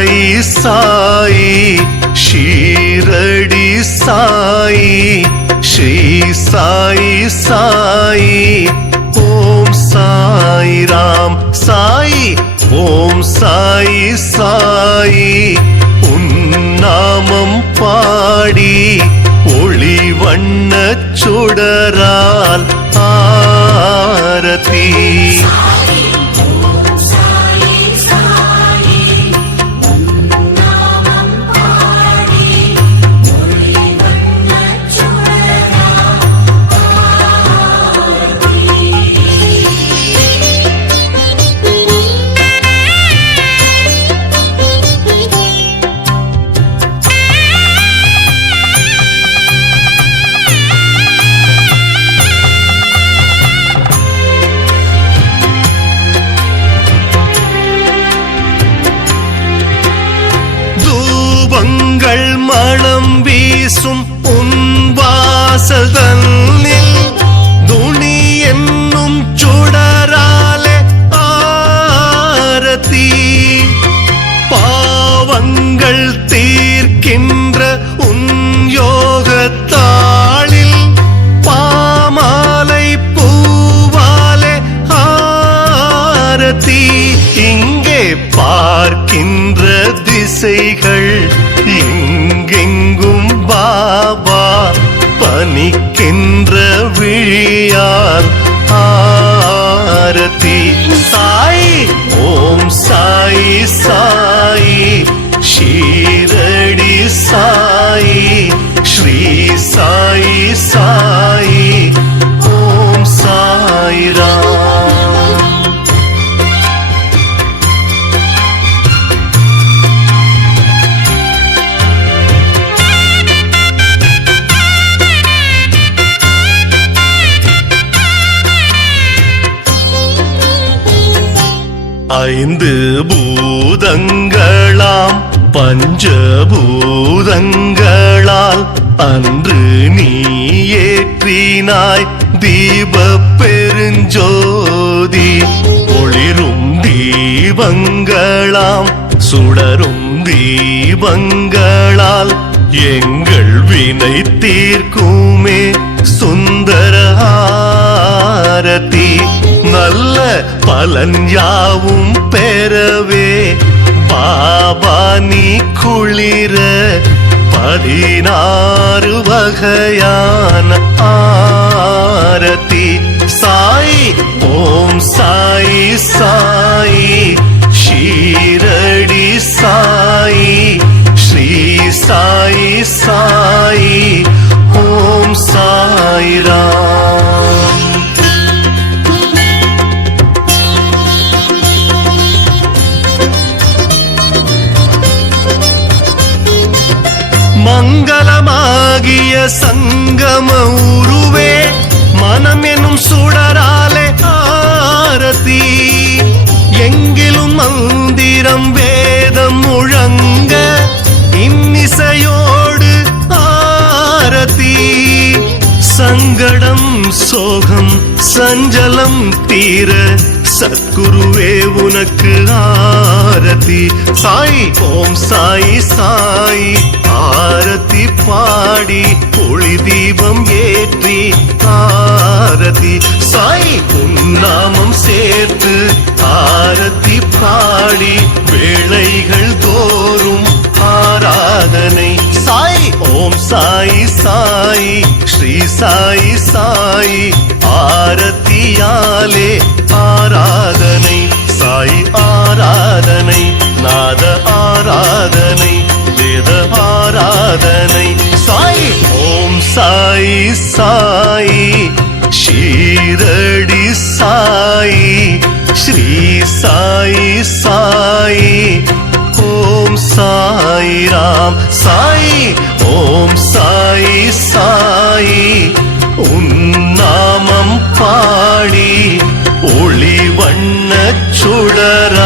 சாயி சாயி ஷீரடி சாயி ஸ்ரீ சாயி சாயி ஓம் சாய் ராம் சாயி ஓம் சாயி சாயி உன்னாமம் பாடி ஒளி வண்ண சுடரால் ஆரதி மணம் வீசும் உன் வாசல் தன்னில் துணி என்னும் சுடராலே ஆரதி பாவங்கள் தீர்க்கின்ற உன் யோகத்தாளில் பாமாலை பூவாலே ஆரதி இங்கே பார்க்கின்ற திசைகள் எங்கெங்கும் பாபா பனிக்கின்ற விழியால் ஆரதி சாய் ஓம் சாய் சாய் ஷீரடி சாய் ஸ்ரீ சாய் சாய் ஓம் சாய் ராம் ஐந்து பூதங்களாம் பஞ்சபூதங்களால் அன்று நீ ஏற்றினாய் தீப பெருஞ்சோதி ஒளிரும் தீபங்களாம் சுடரும் தீபங்களால் எங்கள் வினை தீர்க்குமே சுந்தர ஆரதி நல்ல பலன் யாவும் பெறவே பாபா நீ குளிர 16 வகையான ஆரதி சாய் ஓம் சாய் சாய் ஷீரடி சாய் ஸ்ரீ சாய் சாய் ஓம் சாய் ராம் மங்களமாகிய சங்கம உருவே மனம் என்னும் சுடராலே ஆரதி எங்கிலும் மந்திரம் வேதம் முழங்க இன்னிசையோடு ஆரதி சங்கடம் சோகம் சஞ்சலம் தீர சத்குருவே உனக்கு ஆரதி சாய் ஓம் சாய் சாய் ஆரதி பாடி ஒளி தீபம் ஏற்றி ஆரதி சாய் உன்னாமம் சேர்த்து ஆரதி பாடி வேளைகள் தோறும் ஆராதனை சாய் ஓம் சாய் சாய் ஸ்ரீ சாய் சாய் ஆரத்தியாலே ஆராதனை சாய் ஆராதனை நாத ஆராதனை வேத ஆராதனை சாய் ஓம் சாய் சாய் ஷீரடி சாய் ஸ்ரீ சாய் சாய் ஓம் சாய் ராம் சாய் ஓம் சாய் சாய் உன்னாமம் பாடி ஒளி வண்ண சுடர